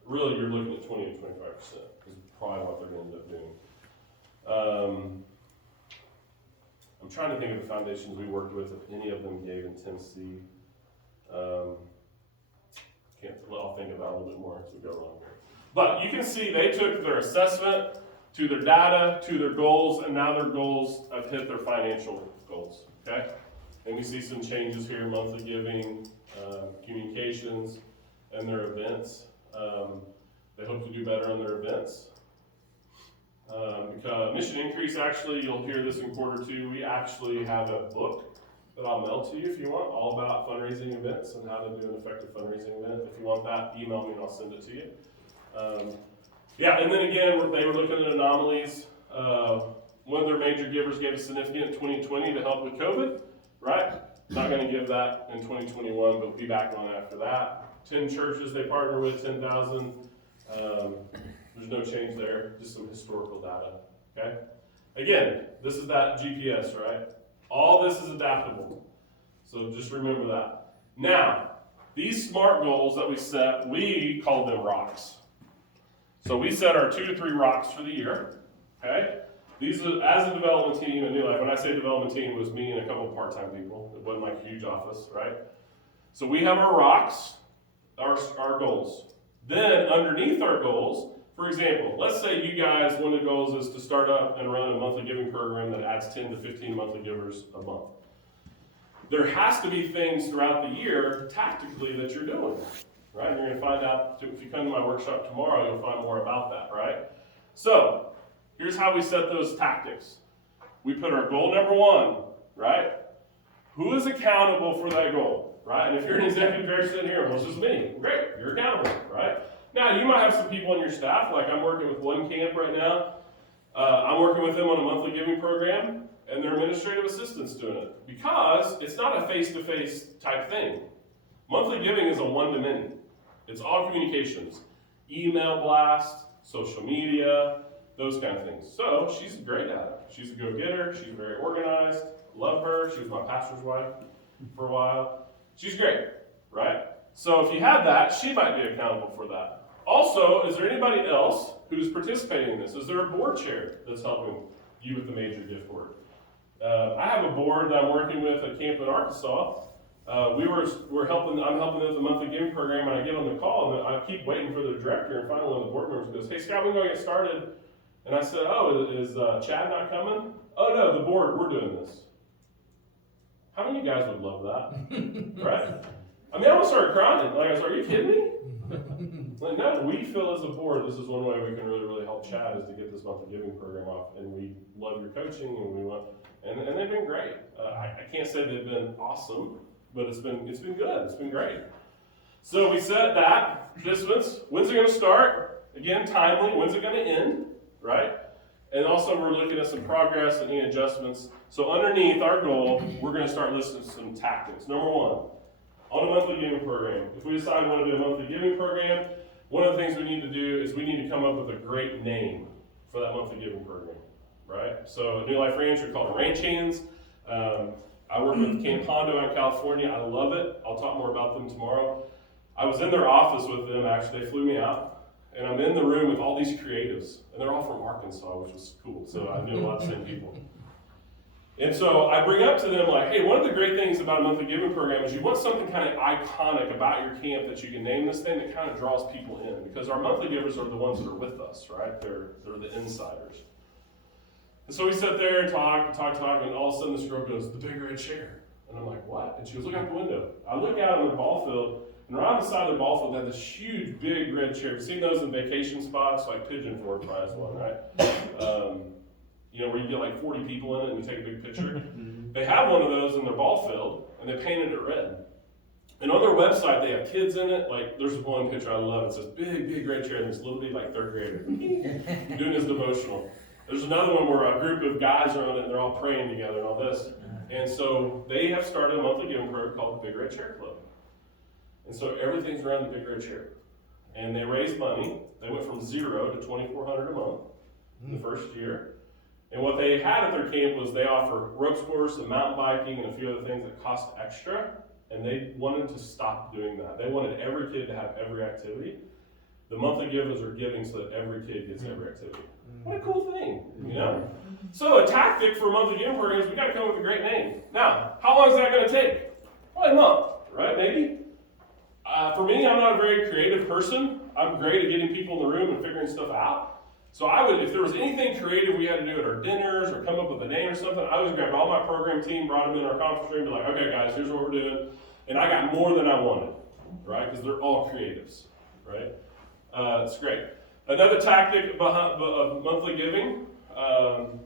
Really, you're looking at 20 to 25% is probably what they're going to end up doing. I'm trying to think of the foundations we worked with, if any of them gave in Tennessee. I'll think about it a little bit more as we go along here. But you can see they took their assessment to their data, to their goals, and now their goals have hit their financial goals, okay? And we see some changes here, monthly giving, communications, and their events. They hope to do better on their events. Because Mission Increase, actually, you'll hear this in quarter two, we actually have a book that I'll mail to you if you want, all about fundraising events and how to do an effective fundraising event. If you want that, email me and I'll send it to you. Yeah, and then again, they were looking at anomalies. One of their major givers gave a significant 2020 to help with COVID, right? Not going to give that in 2021, but we'll be back on after that. 10 churches they partner with, 10,000. There's no change there, just some historical data, okay? Again, this is that GPS, right? All this is adaptable. So just remember that. Now, these SMART goals that we set, we call them rocks. So we set our 2 to 3 rocks for the year, okay? These are, as a development team at New Life, when I say development team, it was me and a couple of part-time people. It wasn't like a huge office, right? So we have our rocks, our goals. Then underneath our goals, for example, let's say you guys, one of the goals is to start up and run a monthly giving program that adds 10 to 15 monthly givers a month. There has to be things throughout the year, tactically, that you're doing, right? You're gonna find out, if you come to my workshop tomorrow, you'll find more about that, right? So, here's how we set those tactics. We put our goal number 1, right? Who is accountable for that goal, right? And if you're an executive director sitting here, well, it's just me. Great, you're accountable, right? Now, you might have some people on your staff, like I'm working with one camp right now. I'm working with them on a monthly giving program, and their administrative assistant's doing it. Because it's not a face-to-face type thing. Monthly giving is a one-to-many. It's all communications. Email blast, social media, those kind of things. So, she's great at it. She's a go-getter, she's very organized, love her, she was my pastor's wife for a while. She's great, right? So if you had that, she might be accountable for that. Also, is there anybody else who's participating in this? Is there a board chair that's helping you with the major gift work? I have a board that I'm working with at camp in Arkansas. I'm helping them with the monthly giving program, and I get on the call, and I keep waiting for the director, and finally one of the board members goes, hey Scott, we're going to get started. And I said, oh, is Chad not coming? Oh no, the board, we're doing this. How many of you guys would love that? Right? I mean, I almost started crying. Like, I was like, are you kidding me? Like, no, we feel as a board, this is one way we can really help Chad is to get this monthly giving program off. And we love your coaching, and we want, and they've been great. I can't say they've been awesome, but it's been good. It's been great. So we set that participants. When's it going to start? Again, timely. When's it going to end? Right? And also, we're looking at some progress and any adjustments. So underneath our goal, we're going to start listing some tactics. Number 1. On a monthly giving program. If we decide we want to do a monthly giving program, one of the things we need to do is we need to come up with a great name for that monthly giving program, right? So at New Life Ranch, we call it Ranch Hands. I work with Camp Hondo in California. I love it. I'll talk more about them tomorrow. I was in their office with them, actually. They flew me out. And I'm in the room with all these creatives. And they're all from Arkansas, which was cool. So I knew a lot of the same people. And so I bring up to them like, hey, one of the great things about a monthly giving program is you want something kind of iconic about your camp that you can name this thing that kind of draws people in, because our monthly givers are the ones that are with us, right? They're the insiders. And so we sat there and talked, and all of a sudden this girl goes, the big red chair. And I'm like, what? And she goes, look out the window. I look out on the ball field, and right on the side of the ball field, they have this huge, big red chair. You've seen those in vacation spots, like Pigeon Forge prize one, right? You know, where you get like 40 people in it and you take a big picture. They have one of those in their ball field, and they painted it red. And on their website, they have kids in it. Like, there's one picture I love. It says, big red chair, and this little bitty, like, third grader doing his devotional. There's another one where a group of guys are on it, and they're all praying together and all this. And so they have started a monthly giving program called the Big Red Chair Club. And so everything's around the Big Red Chair. And they raised money. They went from 0 to $2,400 a month in the first year. And what they had at their camp was they offer ropes course and mountain biking and a few other things that cost extra. And they wanted to stop doing that. They wanted every kid to have every activity. The monthly givers are giving so that every kid gets every activity. What a cool thing, you know? So a tactic for a monthly giving program is we got to come up with a great name. Now, how long is that going to take? Probably a month, right? Maybe. For me, I'm not a very creative person. I'm great at getting people in the room and figuring stuff out. So I would, if there was anything creative we had to do at our dinners or come up with a name or something, I always grabbed all my program team, brought them in our conference room, be like, okay guys, here's what we're doing. And I got more than I wanted, right? Because they're all creatives, right? It's great. Another tactic of monthly giving,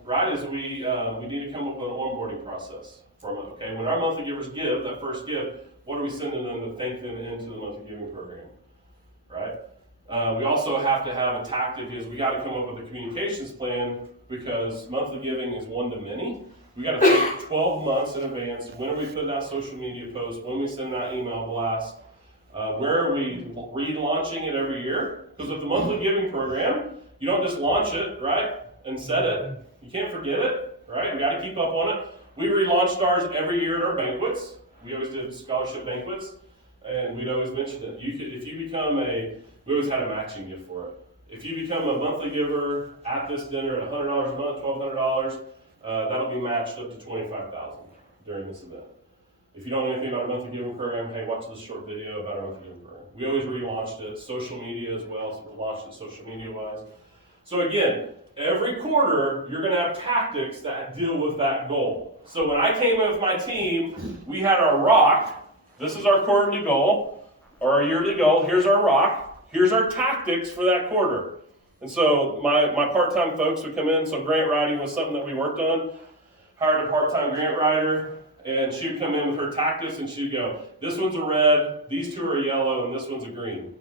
right, is we need to come up with an onboarding process for a month, okay? When our monthly givers give, that first give, what are we sending them to thank them into the monthly giving program, right? We also have to have a tactic is we got to come up with a communications plan, because monthly giving is one to many. We got to think 12 months in advance. When are we putting out social media posts? When we send out email blasts? Where are we relaunching it every year? Because with the monthly giving program, you don't just launch it, right, and set it. You can't forget it, right? We got to keep up on it. We relaunched ours every year at our banquets. We always did scholarship banquets, and we'd always mention it. If you become we always had a matching gift for it. If you become a monthly giver at this dinner at $100 a month, $1,200, that'll be matched up to $25,000 during this event. If you don't know anything about a monthly giving program, hey, watch this short video about our monthly giving program. We always relaunched it, social media as well, so we launched it social media-wise. So again, every quarter, you're gonna have tactics that deal with that goal. So when I came in with my team, we had our rock. This is our quarterly goal, or our yearly goal. Here's our rock. Here's our tactics for that quarter. And so my part-time folks would come in, so grant writing was something that we worked on. Hired a part-time grant writer, and she would come in with her tactics, and she'd go, this one's a red, these two are a yellow, and this one's a green.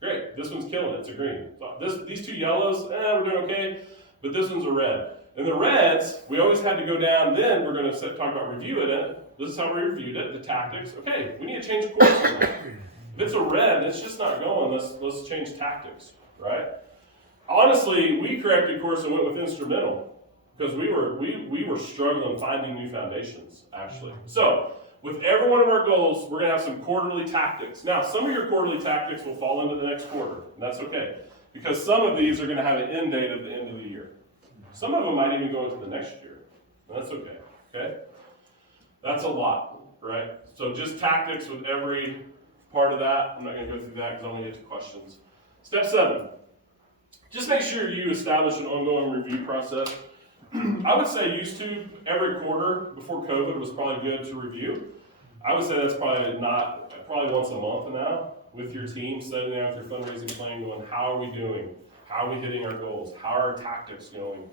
Great, this one's killing it, it's a green. So these two yellows, we're doing okay, but this one's a red. And the reds, we always had to go down, then we're gonna talk about reviewing it. This is how we reviewed it, the tactics. Okay, we need to change course on that. If it's a red, it's just not going, let's change tactics, right? Honestly, we corrected course and went with instrumental, because we were struggling finding new foundations, actually. So, with every one of our goals, we're gonna have some quarterly tactics. Now, some of your quarterly tactics will fall into the next quarter, and that's okay, because some of these are gonna have an end date at the end of the year. Some of them might even go into the next year, and that's okay? That's a lot, right? So just tactics with every part of that. I'm not gonna go through that because I want to get to questions. Step 7, just make sure you establish an ongoing review process. I would say used to every quarter before COVID was probably good to review. I would say that's probably once a month now with your team, sitting down with your fundraising plan going, how are we doing? How are we hitting our goals? How are our tactics going?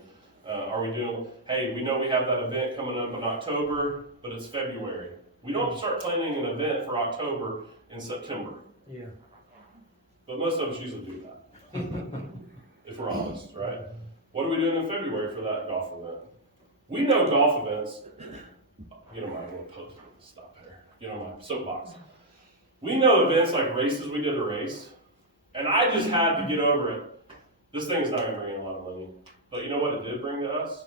Are we doing, hey, we know we have that event coming up in October, but it's February. We don't start planning an event for October in September. Yeah. But most of us usually do that, if we're honest, right? What are we doing in February for that golf event? We know golf events, get on my stop here, get on my soapbox. We know events like races, we did a race, and I just had to get over it. This thing's not gonna bring in a lot of money, but you know what it did bring to us?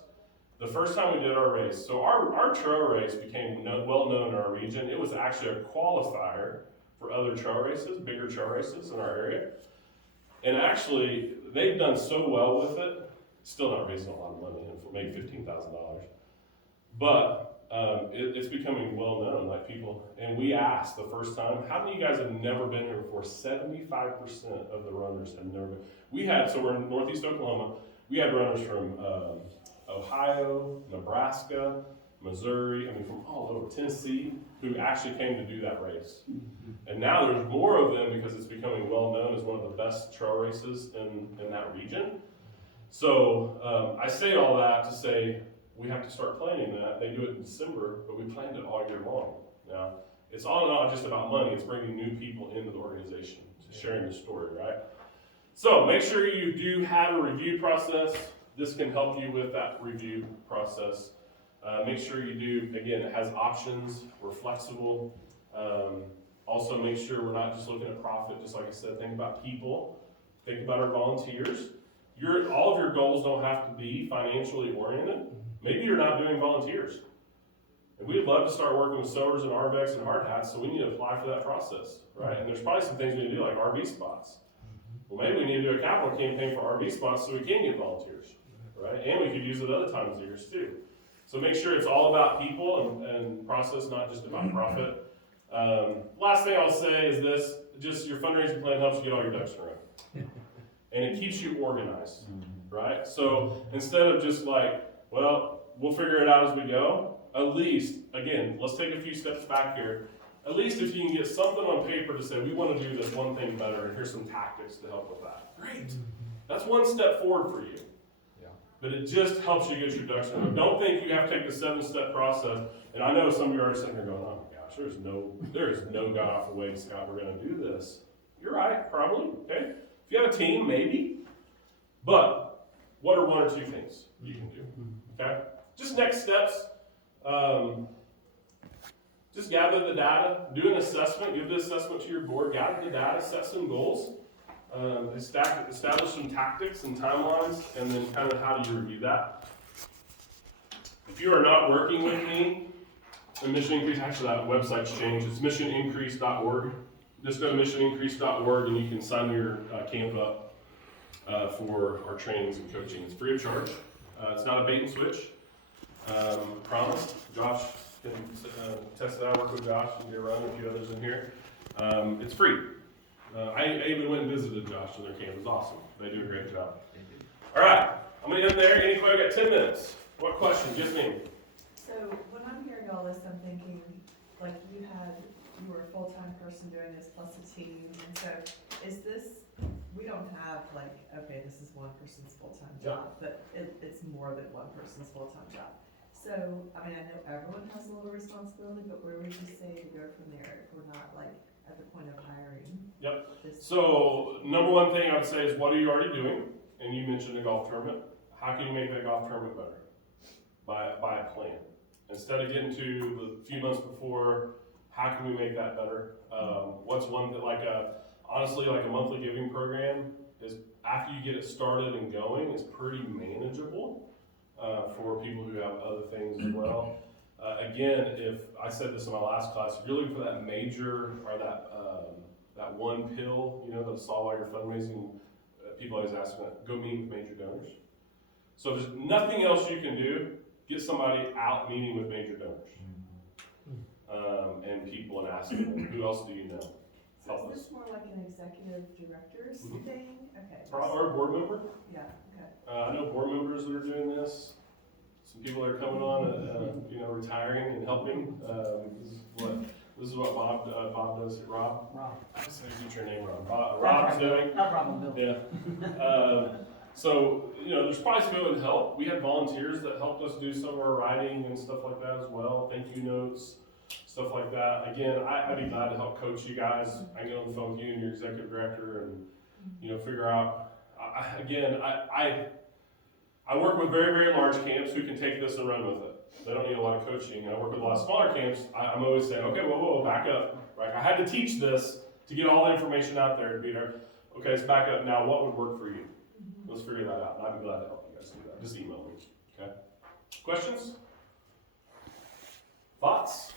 The first time we did our race, so our trail race became well known in our region. It was actually a qualifier for other trail races, bigger trail races in our area. And actually, they've done so well with it, still not raising a lot of money, maybe $15,000. But it's becoming well known, like people, and we asked the first time, how many of you guys have never been here before? 75% of the runners have never been. We had, so we're in Northeast Oklahoma, we had runners from Ohio, Nebraska, Missouri, I mean from all over, Tennessee, who actually came to do that race. And now there's more of them because it's becoming well known as one of the best trail races in that region. So I say all that to say, we have to start planning that. They do it in December, but we planned it all year long. Now, it's all not just about money, it's bringing new people into the organization, sharing the story, right? So make sure you do have a review process. This can help you with that review process. Make sure you do, again, it has options, we're flexible. Also make sure we're not just looking at profit, just like I said, think about people, think about our volunteers. All of your goals don't have to be financially oriented. Maybe you're not doing volunteers. And we'd love to start working with sewers and RVEX and hard hats, so we need to apply for that process, right? And there's probably some things we need to do, like RV spots. Well, maybe we need to do a capital campaign for RV spots so we can get volunteers, right? And we could use it other times of years too. So make sure it's all about people and process, not just about profit. Last thing I'll say is this, just your fundraising plan helps you get all your ducks in a row. And it keeps you organized, right? So instead of just like, well, we'll figure it out as we go, at least, again, let's take a few steps back here. At least if you can get something on paper to say, we want to do this one thing better, and here's some tactics to help with that. Great. That's one step forward for you. Yeah. But it just helps you get your ducks in a row. Don't think you have to take the 7-step process. And I know some of you are sitting here going, oh my gosh, there is no god awful way, Scott, we're going to do this. You're right, probably, okay? If you have a team, maybe. But what are one or two things you can do, okay? Just next steps. Just gather the data, do an assessment, give the assessment to your board, gather the data, set some goals, establish some tactics and timelines, and then kind of how do you review that. If you are not working with me, the Mission Increase, actually that website's changed, it's missionincrease.org. Just go to missionincrease.org and you can sign your camp up for our trainings and coaching. It's free of charge. It's not a bait and switch. Promise. Josh can test it out, work with Josh and get around a few others in here. It's free. I even went and visited Josh in their camp. It was awesome. They do a great job. All right, I'm going to end there. Any question? I got 10 minutes. What question? Just me. So when I'm hearing all this, I'm thinking, like you were a full-time person doing this plus a team, and so is this, we don't have like, okay, this is one person's full-time job, but it's more than one person's full-time job. So, I mean, I know everyone has a little responsibility, but where would you say to go from there if we're not like at the point of hiring? Yep. So, number one thing I would say is, what are you already doing? And you mentioned a golf tournament. How can you make that golf tournament better? By a plan. Instead of getting to the few months before, how can we make that better? What's one that, honestly, like a monthly giving program is, after you get it started and going, is pretty manageable. For people who have other things as well. Again, if I said this in my last class, if you're looking for that major or that one pill, that'll solve all your fundraising, people always ask me, go meet with major donors. So if there's nothing else you can do, get somebody out meeting with major donors. And people and asking them, who else do you know? So is this more like an executive director's thing? Okay. Or a board member. Yeah, okay. I know board members that are doing this. Some people that are coming on, retiring and helping. This is what Bob does. Rob. I just said get your name wrong. Rob's doing. No problem, Bill. Yeah. So there's probably some people that help. We had volunteers that helped us do some of our writing and stuff like that as well. Thank you notes, stuff like that. Again, I'd be glad to help coach you guys. I can get on the phone with you and your executive director and figure out. I work with very, very large camps who can take this and run with it. They don't need a lot of coaching. I work with a lot of smaller camps. I'm always saying, okay, whoa, back up. Right? I had to teach this to get all the information out there to be there. Okay, let's back up now. What would work for you? Let's figure that out. And I'd be glad to help you guys do that. Just email me. Okay? Questions? Thoughts?